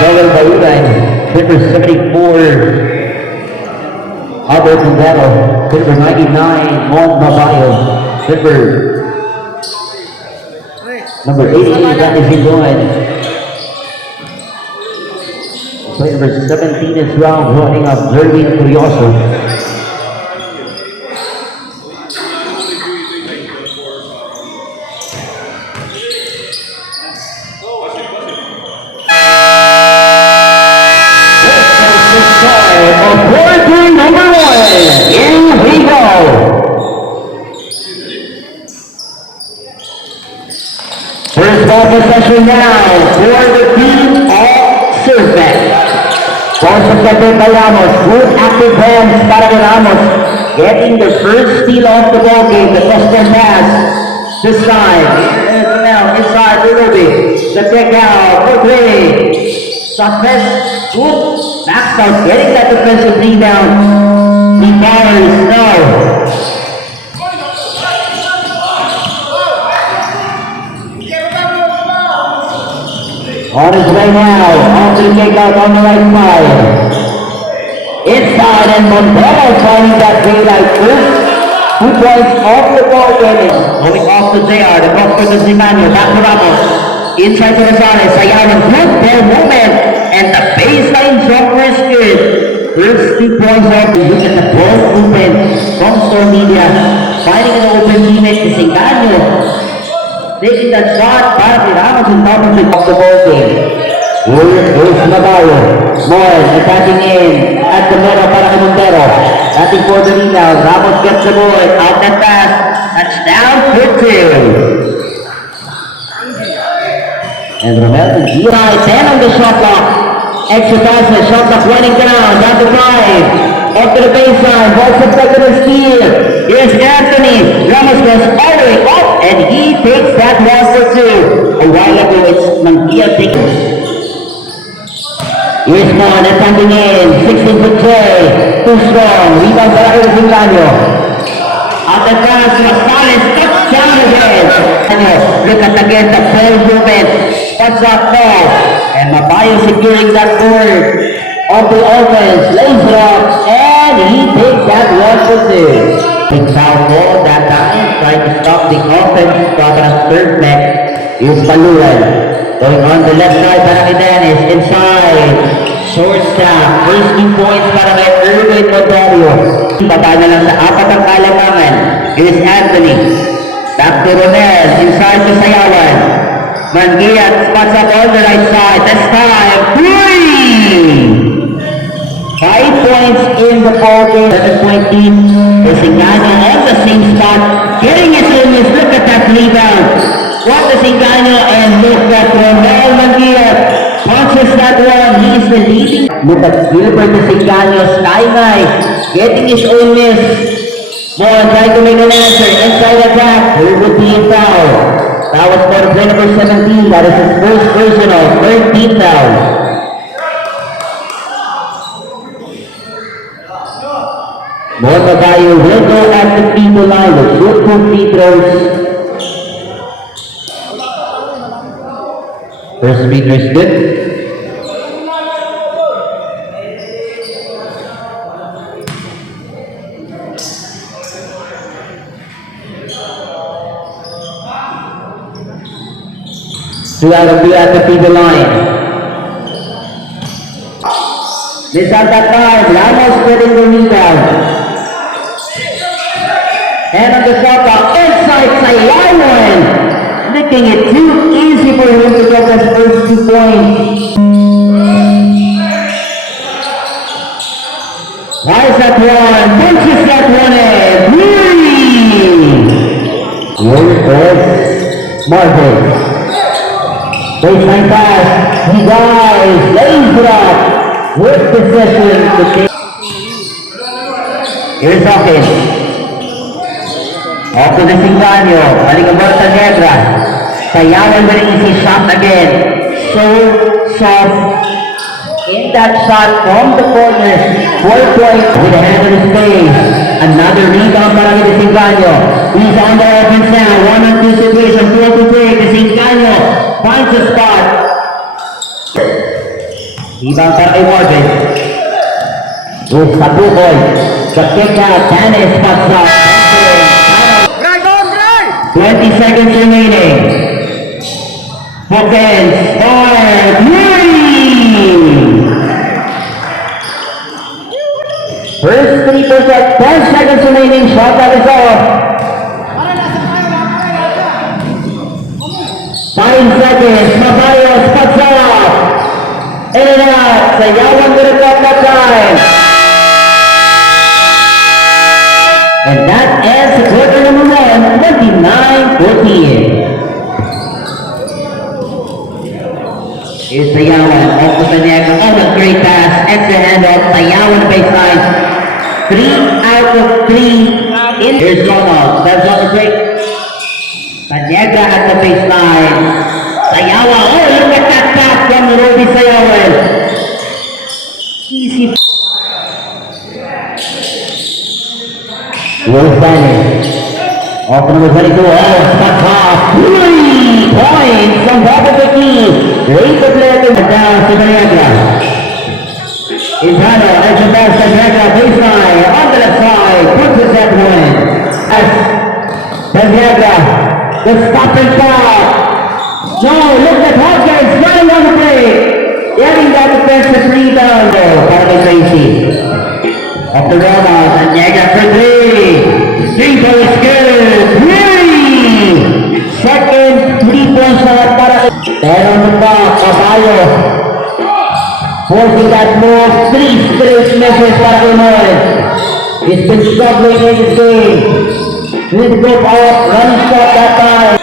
Joel Baudan, number 74. Albert Montero, number 99. Mon Mabayo, number 88. That is Indoan. Play number 17 is round, running up Jervin Curioso. First ball possession now for the team of Surfet. Ball protected by Ramos. Good active hands para kay Ramos. Getting the first steal off the ball game. The western pass. This time. Now inside to Ruby. The kick out for three. Success. Good. Max out getting that defensive rebound. He fires. No. On his way now, off the kick out on the right side. Inside and Montero finding that daylight first. 2 points off the ball game. Going off to JR, the cross for the Zimano, back to Ramos. Inside to Rosales, Sayawan, good ball movement. And the baseline jumper is good. First 2 points off, look at the ball movement from Storm Media. Finding an open teammate to Zingano. Taking that shot, para kay Ramos on top of the ball game. Here's Mabayo. Moore attacking in at the middle para kay Montero. Batting for the rebound. Ramos gets the ball. Out that pass. Touchdown for 2. And Romel to G.I. 10 on the shot clock. Extra passes. Shot clock running down. Down to 5. Up to the baseline. Ball protected and steal. Here's Anthony. Ramos goes all the way up and he takes that one for 2. A while ago it's Mangia taking. Here's Mon attacking in. 16 foot Jay. Too strong. Rebound para kay Zingano. At the pass, Rosales touchdown again. Look at again the ball movement. Spots up now. And Mabayo securing that board. Of the offense, lays it up, and he takes that one for 2. Big foul ball that time, trying to stop the offense from a third back. Here's Paluan. Going on the left side para kay Dennis, inside. Shortstop, first 2 points para kay Erwin Montero. Baba na lang sa 4 ang kalamangan. Here's Anthony. Back to Ronel, inside to Sayawan. Mangiat spots up on the right side. This time, 3! 5 points in the ball game. 7-point team. Zingano on the same spot. Getting his own miss. Look at that rebound. What the Zingano and look at Romel Mangiat. Punches that one. He is the leading. Look at Gilbert the Zingano. Sky high. Getting his own miss. More trying to make an answer. Inside attack. There would be a foul. That was for play number 17. That is his first personal. 13th foul. Mon Mabayo will go at the free throw line with shoot 2 free throws. First free throw is good. Two out of 2 at the free throw line. This at that time, Ramos getting the rebound. And on the shot clock, inside Sayawan. Making it too easy for him to get his first 2 points. Tries that one, punches that one in. Here is Marvin. Baseline pass, he dives, lays it up. With possession to take. Here's Hawkins. Off to the Zingano. Balik ang Borta Negra. Sayawan with an easy shot again. So soft. In that shot from the corner. 4 points with a hand on his face. Another rebound para kay Zingano. He's on the offense now. 1-on-2 situation. 2-on-2 break. Zingano finds a spot. Rebound para kay Morgan. With Sabukoy. The kick out, Dennis puts up. 20 seconds remaining. Hawkins, start, 3! First 3%, 10 seconds remaining, shot that is off. 9 seconds, Mabayos puts up. In and out, Sayawan with a cut that time. And that ends quarter number 1, 29-14. Here's Sayawan, off to Tanegra. Oh, a great pass, extra handoff, Sayawan baseline. 3 out of 3. Here's Ronald, steps on the break. Tanegra at the baseline. Sayawan, oh, look at that pass from Ruby Sayawan. Easy. Will Stanley. Off number 22. Oh, spot off. 3 points from Robert McKee. Raise the player to down to Tanegra. Izano, extra pass to Tanegra, baseline, on the left side, puts his head one. As Tanegra, the stopping shot. No, look at Hawkins, running on the break. Getting that defensive rebound. Para kay Tracy. Off the run-out, Tanegra for 3. Three-ball is good. 3! Second 3-point shot para kay... Pero on the clock, Caballo. Forcing that move. 3 straight misses para kay Moy. He's been struggling in this game. Need to go out, running shot that time.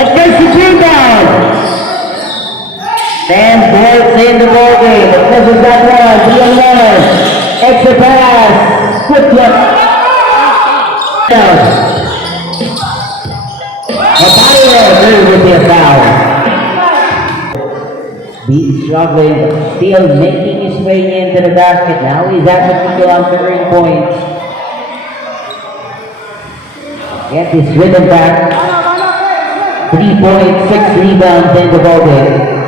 Offensive rebound. 10 points in the ball game. This is that one. 3-on-1. Extra pass. Quick look. Down. Mabayo with the foul. Beat struggling, but still making his way into the basket. Now he's at the field on 3 points. Get his rhythm back. 3 points, 6 rebounds in the ball game.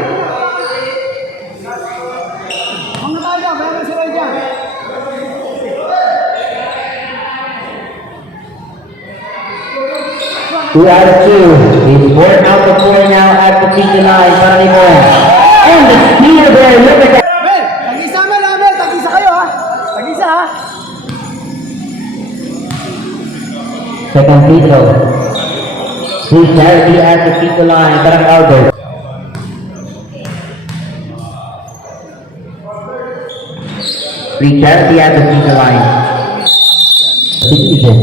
Two out of 2. He's 4 out of 4 now at the free throw line. Para kay Moy. And the steal there. Look at that. Tag-isa mo lang, tag-isa kayo ha. Tag-isa ha. Second free throw. Free charity at the free throw line. Para kay Albert. Free charity at the free throw line. Citizen.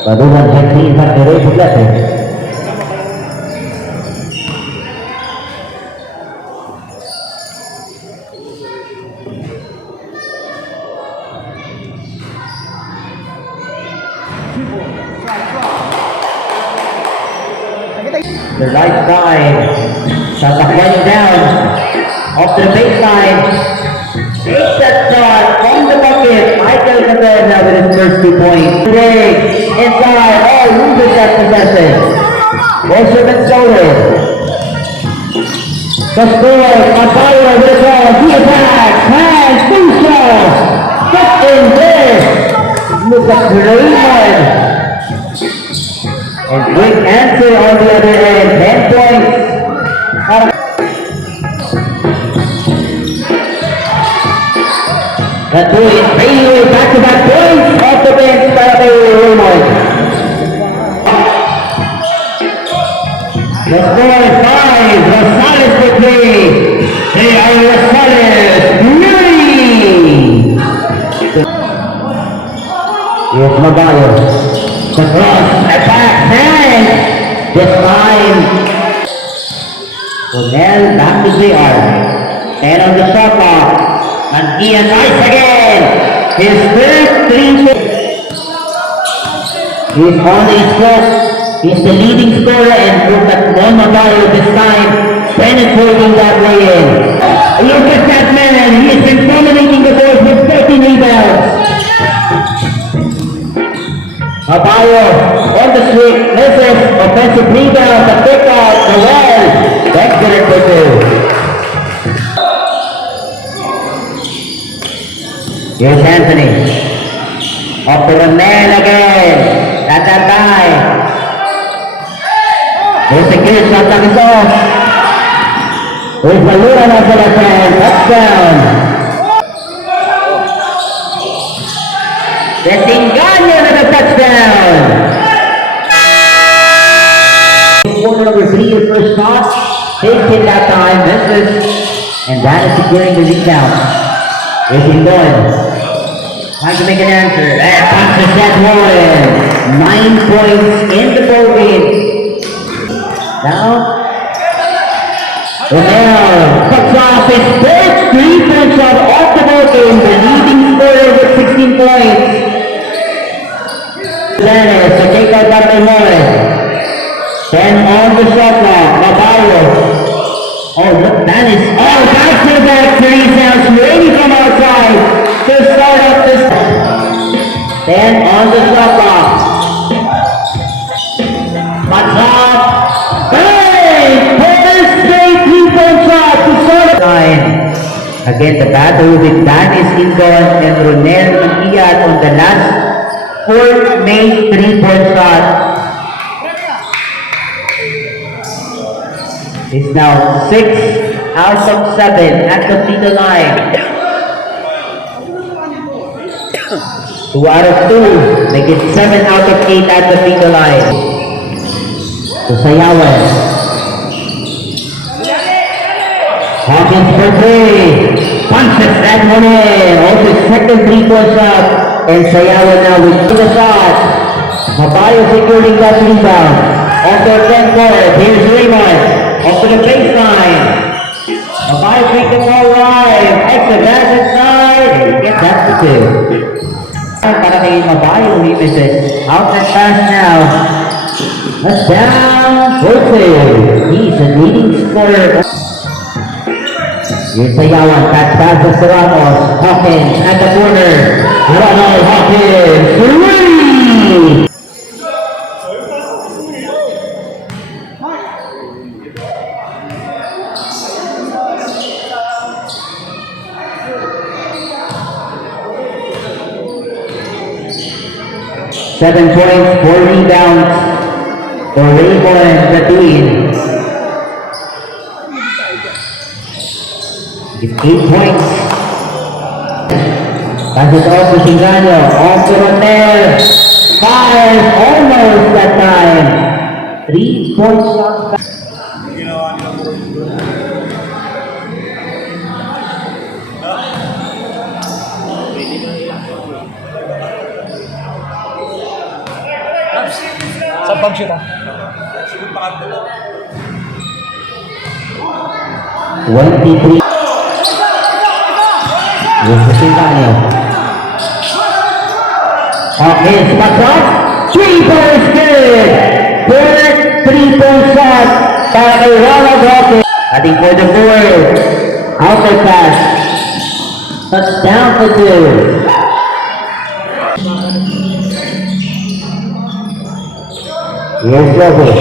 Padulan Henry sa Kere Buglete. The right side. Shot clock running down. Off to the baseline. Takes that shot from the bucket. Michael Cabrera with his first 2 points. Break. Inside. Oh, loses that possession. Also been stolen. The score. Mabayo with a ball. He attacks. Has 2 shots. Get in there. Look at Raymond. And quick answer on the other end. 10 points. Gatuin, fadeaway, back-to-back points off the bench para kay Raymond. The score is 5. Rosales for 3. They are Rosales. 3! Here's Mabayo. The cross, attack, hand. This time, Cornell back to JR. And on the shot clock, and Ian nice again. His third 3. He's on his first. He's the leading scorer and look at Mon Mabayo this time penetrating that way in. Look at that man. He has been dominating the board with 13 rebounds. Mabayo on the street, misses, offensive rebound, the pick out, Noel, that's good for two. Here's Anthony. Up to Ronel again. Tatatay. Here's the kid, shot lang is off. Here's Malura na sa left, touchdown. Desinganyo na the touchdown. Corner number 3, your first shot. Takes it that time, misses. And that is securing the rebound. Here's Indon. Time to make an answer. And punches that one. 9 points in the ball game. Now, Romero cuts off his first 3-point shot off the ball game. The leading scorer with 16 points. Lennis, the takeout by Memore. 10 on the shot clock. Mabayo. Oh, look, that is. Oh, back to the back. 3 sounds ready from outside to start up this. 10 on the shot clock. What's up? Hey! First straight 3-point shot to start. Again, the battle with Danis Indon and Ronel Maciat on the last 4th made 3-point shot. It's now 6 out of 7 at the free throw line. 2 out of 2, make it 7 out of 8 at the free throw line. To Sayawan. Hawkins for 3. Punches that one in. Also second 3-point shot. And Sayawan now with the shot. Mabayo securing that rebound. Off the left court. Here's Raymond. Off to the baseline. Mabayo take the ball live. Extra back inside. And get that to 2. Para kay Mabayo, he misses. Out and pass now. That's down for 2. He's a leading scorer. Here's Sayawan. Catch pass to Ramos. Hawkins at the corner. Ronald Hawkins. 3! Seven points, 4 rebounds for Raymond Ratin. It's 8 points. Pass it off to Singano. Off to Ronel. 5, almost that time. 3-point shot. Sa pag-shoot, ha? 23. Yes, the Singano. Hawkins, back up. 3-point good. Third 3-point shot para kay Ronald Hawkins. Ating for the 4. Outer pass. Touchdown for 2. Here's Jovi.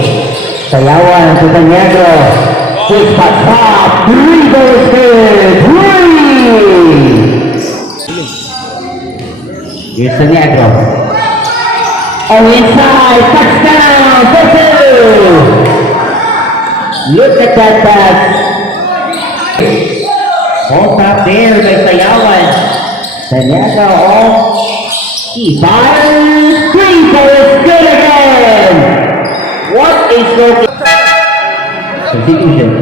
Sayawan to the Negro. 6 spot top. 3 goes good. 3! Here's the Negro. Oh, inside. Touchdown for 2. Look at that pass. All top there by Sayawan. The Negro off. He fires. 3 goes good again. What a stroke! Substitution.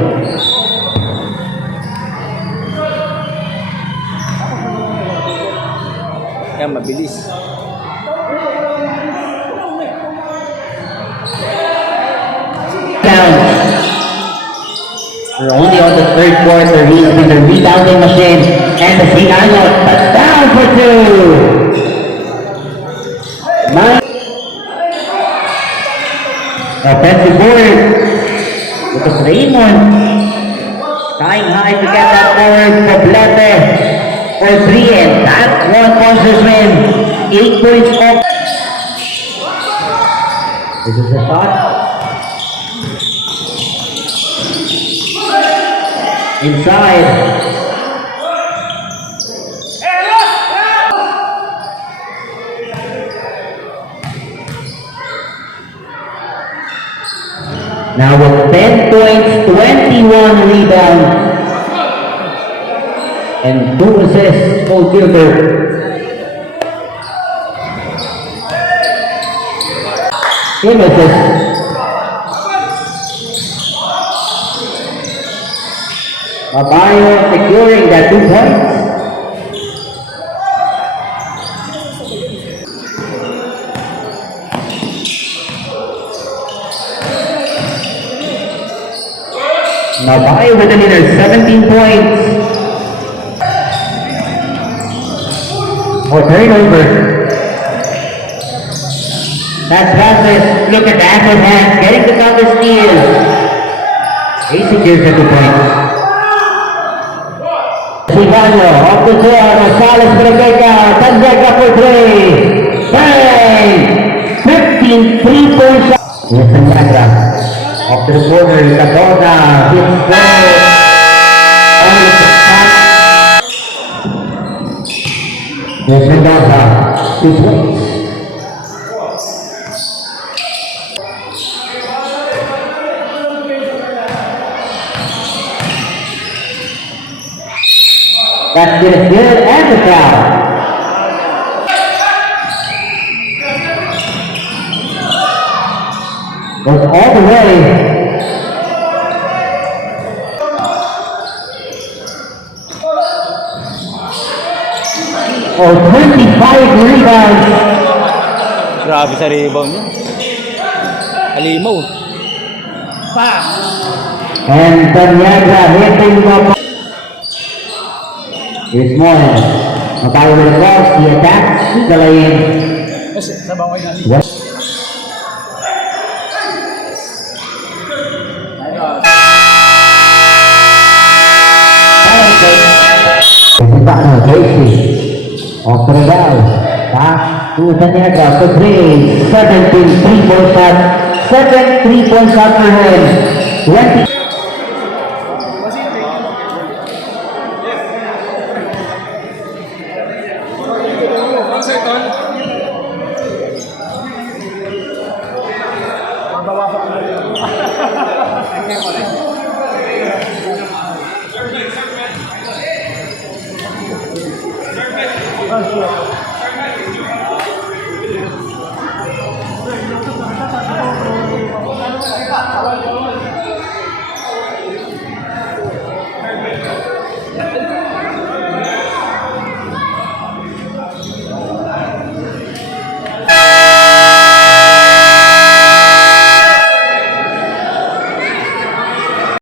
Yan, mabilis. Down. We're only on the 3rd quarter. He's been the rebounding machine. And the Singano touchdown for 2. 9. Offensive board. It was Raymond. Tying high to get that forward for Blete for 3, and that one punches win. 8 points off. This is a shot. Inside. Now with 10 points, 21 rebounds, and 2 assists, Cole Gilbert. Team assist. Mabayo securing that 2 points. Mabayo with another 17 points. Turnover. That's passes. Look at that with hand. Getting the counter steal. He secures the 2 points. Sigano off the floor. Rosales Rebecca. Tanjaga for 3. Bang! 15 3-point shot. Yes, Tanjaga. Off to the corner. Cardona. Hits goal. Only the shot. Yes, Mendoza. 2 points. That's good and the foul. Goes all the way. Oh, 25 rebounds. Grabe sa rebound niya. Halimaw. And Tanyaga hitting the Here's Mohan. Mabayo with the cross. He attacks to the lane. Yes. This is back now, Casey. Off to the bell. Pass to Tanyaga for 3. 17 3-point shot. 7 3-point shot for him. 20.